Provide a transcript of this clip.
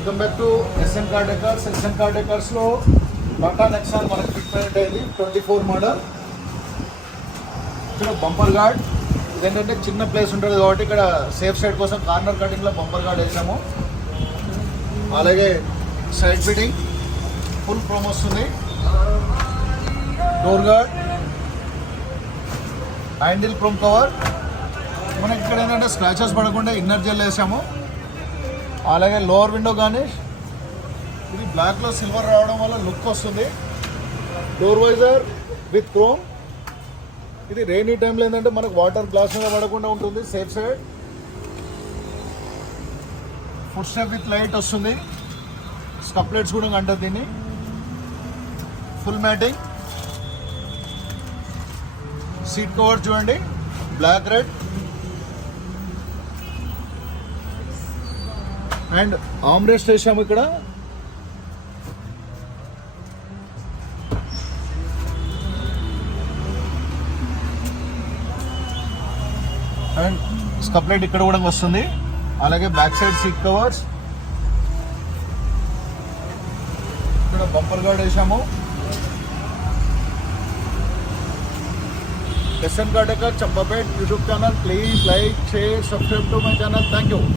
Welcome back to SN car decors. SN car డెకర్స్లో Tata Nexon మనకి fitment అయింది 24 మోడల్. ఇక్కడ బంపర్ గార్డ్ ఇదేంటంటే చిన్న ప్లేస్ ఉంటుంది కాబట్టి ఇక్కడ సేఫ్ సైడ్ కోసం కార్నర్ కటింగ్లో బంపర్ గార్డ్ వేసాము. అలాగే సైడ్ ఫిట్టింగ్ ఫుల్ ప్రోమ్ వస్తుంది. Door guard, handle chrome cover. మనకి ఇక్కడ ఏంటంటే స్క్రాచెస్ పడకుండా ఇన్నర్ జెల్ వేసాము. అలాగే లోవర్ విండో గార్నిష్, ఇది బ్లాక్లో సిల్వర్ రావడం వల్ల లుక్ వస్తుంది. Door visor with chrome. ఇది రెయినీ టైంలో ఏంటంటే మనకు వాటర్ గ్లాస్ మీద పడకుండా ఉంటుంది, safe side. Foot step with light వస్తుంది. స్కప్లెట్స్ కూడా అంటారు దీన్ని. Full matting. సీట్ కవర్ చూడండి, బ్లాక్ రెడ్. అండ్ ఆమ్రెస్ట్ వేసాము ఇక్కడ. అండ్ స్కప్లైట్ ఇక్కడ కూడా వస్తుంది. అలాగే బ్యాక్ సైడ్ సీట్ కవర్స్. ఇక్కడ బంపర్ గార్డ్ వేసాము. SN car decors Champapet YouTube channel. Please like, share, subscribe to my channel. Thank you.